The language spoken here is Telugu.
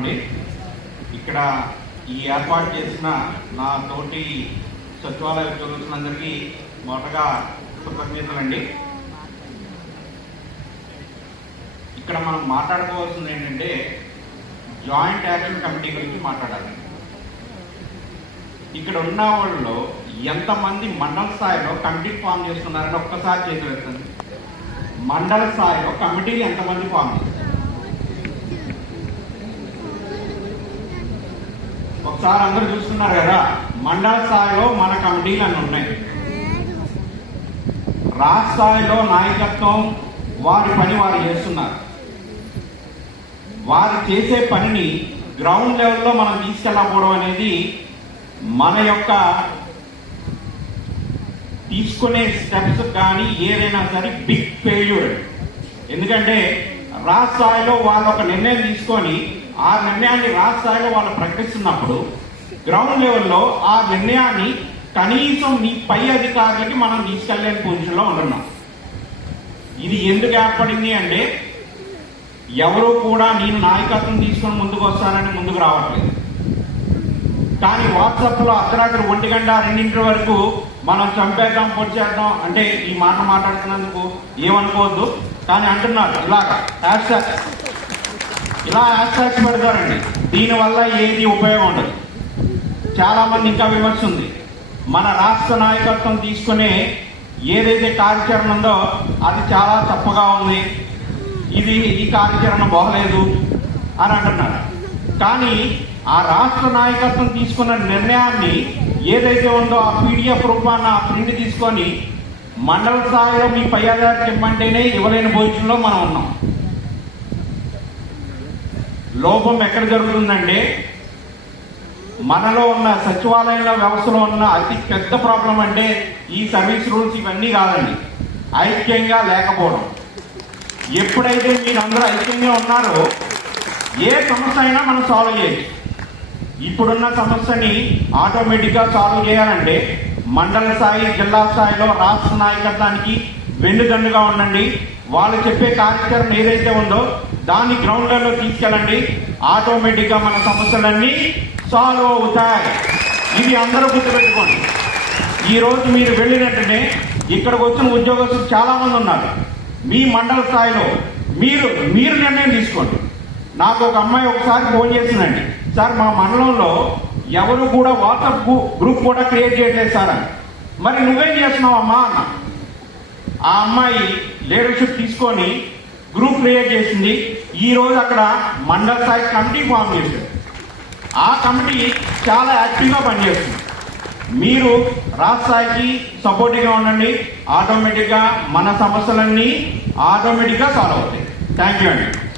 ఉంది ఇక్కడ ఈ ఏర్పాటు చేసిన నా తోటి సచివాలయ ఉద్యోగులందరికీ మొదటగా కృతజ్ఞతలండి. ఇక్కడ మనం మాట్లాడుకోవాల్సింది ఏంటంటే జాయింట్ యాక్షన్ కమిటీ గురించి మాట్లాడాలి. ఇక్కడ ఉన్న వాళ్ళలో ఎంతమంది మండల స్థాయిలో కమిటీ ఫామ్ చేస్తున్నారని ఒక్కసారి చేసి వేస్తుంది మండల స్థాయిలో కమిటీలు ఎంతమంది ఫామ్ చేస్తారు? ఒకసారి అందరూ చూస్తున్నారు కదా మండల స్థాయిలో మన కమిటీలు అన్ని ఉన్నాయి. రాష్ట్ర స్థాయిలో నాయకత్వం వారి పని వారు చేస్తున్నారు. వారు చేసే పనిని గ్రౌండ్ లెవెల్లో మనం తీసుకెళ్ళకపోవడం అనేది మన యొక్క తీసుకునే స్టెప్స్ కానీ ఏదైనా సరే బిగ్ ఫెయిల్యూర్ ఎందుకంటే రాష్ట్ర స్థాయిలో వాళ్ళు ఒక నిర్ణయం తీసుకొని ఆ నిర్ణయాన్ని రాష్ట్ర వాళ్ళు ప్రకటిస్తున్నప్పుడు గ్రౌండ్ లెవెల్లో ఆ నిర్ణయాన్ని కనీసం మీ పై అధికారులకి మనం తీసుకెళ్ళేని పొజిషన్లో ఉంటున్నాం. ఇది ఎందుకు ఏర్పడింది అంటే ఎవరు కూడా నేను నాయకత్వం తీసుకొని ముందుకు వస్తానని ముందుకు రావట్లేదు. కానీ వాట్సాప్లో అర్ధరాత్రి ఒంటి గంట రెండింటి వరకు మనం చంపేద్దాం పొడిచేద్దాం అంటే ఈ మాట మాట్లాడుతున్నందుకు ఏమనుకోవద్దు. కానీ అంటున్నారు ఇలాగా హ్యాష్ ఇలా హ్యాష్ పెడతారండి. దీనివల్ల ఏది ఉపయోగం ఉండదు. చాలా మంది ఇంకా విమర్శ ఉంది. మన రాష్ట్ర నాయకత్వం తీసుకునే ఏదైతే కార్యాచరణ ఉందో అది చాలా తప్పుగా ఉంది. ఇది ఈ కార్యాచరణ బాగలేదు అని అంటున్నారు. కానీ ఆ రాష్ట్ర నాయకత్వం తీసుకున్న నిర్ణయాన్ని ఏదైతే ఉందో ఆ పీడిఎఫ్ రూపాన ఆ ప్రింట్ తీసుకొని మండల స్థాయిలో మీ పై అధికారికి ఇవ్వమంటేనే ఇవ్వలేని పొజిషన్లో మనం ఉన్నాం. లోపం ఎక్కడ జరుగుతుందంటే మనలో ఉన్న సచివాలయంలో వ్యవస్థలో ఉన్న అతి పెద్ద ప్రాబ్లం అంటే ఈ సర్వీస్ రూల్స్ ఇవన్నీ కాదండి. ఐక్యంగా లేకపోవడం. ఎప్పుడైతే మీరు అందరూ ఐక్యంగా ఉన్నారో ఏ సమస్య అయినా మనం సాల్వ్ చేయొచ్చు. ఇప్పుడున్న సమస్యని ఆటోమేటిక్గా సాల్వ్ చేయాలంటే మండల స్థాయి జిల్లా స్థాయిలో రాష్ట్ర నాయకత్వానికి వెన్నుదన్నుగా ఉండండి. వాళ్ళు చెప్పే కార్యక్రమం ఏదైతే ఉందో దాన్ని గ్రౌండ్ తీసుకెళ్ళండి. ఆటోమేటిక్గా మన సమస్యలన్నీ సాల్వ్ అవుతాయి. ఇది అందరూ గుర్తుపెట్టుకోండి. ఈ రోజు మీరు వెళ్ళినట్టునే ఇక్కడికి వచ్చిన ఉద్యోగస్తులు చాలా మంది ఉన్నారు. మీ మండల స్థాయిలో మీరు మీరు నిర్ణయం తీసుకోండి. నాకు ఒక అమ్మాయి ఒకసారి ఫోన్ చేసిందండి. సార్ మా మండలంలో ఎవరు కూడా వాట్సాప్ గ్రూప్ కూడా క్రియేట్ చేయట్లేదు సార్ మరి నువ్వేం చేస్తున్నావు అమ్మా అన్నా. ఆ అమ్మాయి లీడర్షిప్ తీసుకొని గ్రూప్ క్రియేట్ చేసింది. ఈ రోజు అక్కడ మండల స్థాయి కమిటీ ఫామ్ చేశారు. ఆ కమిటీ చాలా యాక్టివ్గా పనిచేస్తుంది. మీరు రాష్ట్ర స్థాయికి సపోర్టివ్గా ఉండండి. ఆటోమేటిక్గా మన సమస్యలన్నీ ఆటోమేటిక్గా సాల్వ్ అవుతాయి. థ్యాంక్ యూ అండి.